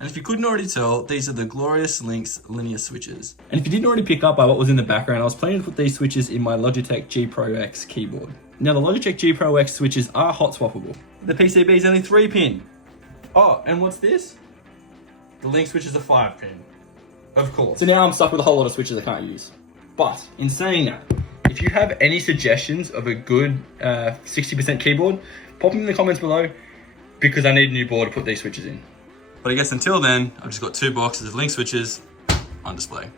And if you couldn't already tell, these are the Glorious Lynx Linear switches. And if you didn't already pick up by what was in the background, I was planning to put these switches in my Logitech G Pro X keyboard. Now the Logitech G Pro X switches are hot swappable. The PCB is only 3-pin. Oh, and what's this? The Lynx switches are 5-pin. Of course. So now I'm stuck with a whole lot of switches I can't use. But in saying that, if you have any suggestions of a good 60% keyboard, pop them in the comments below, because I need a new board to put these switches in. But I guess until then, I've just got 2 boxes of Lynx switches on display.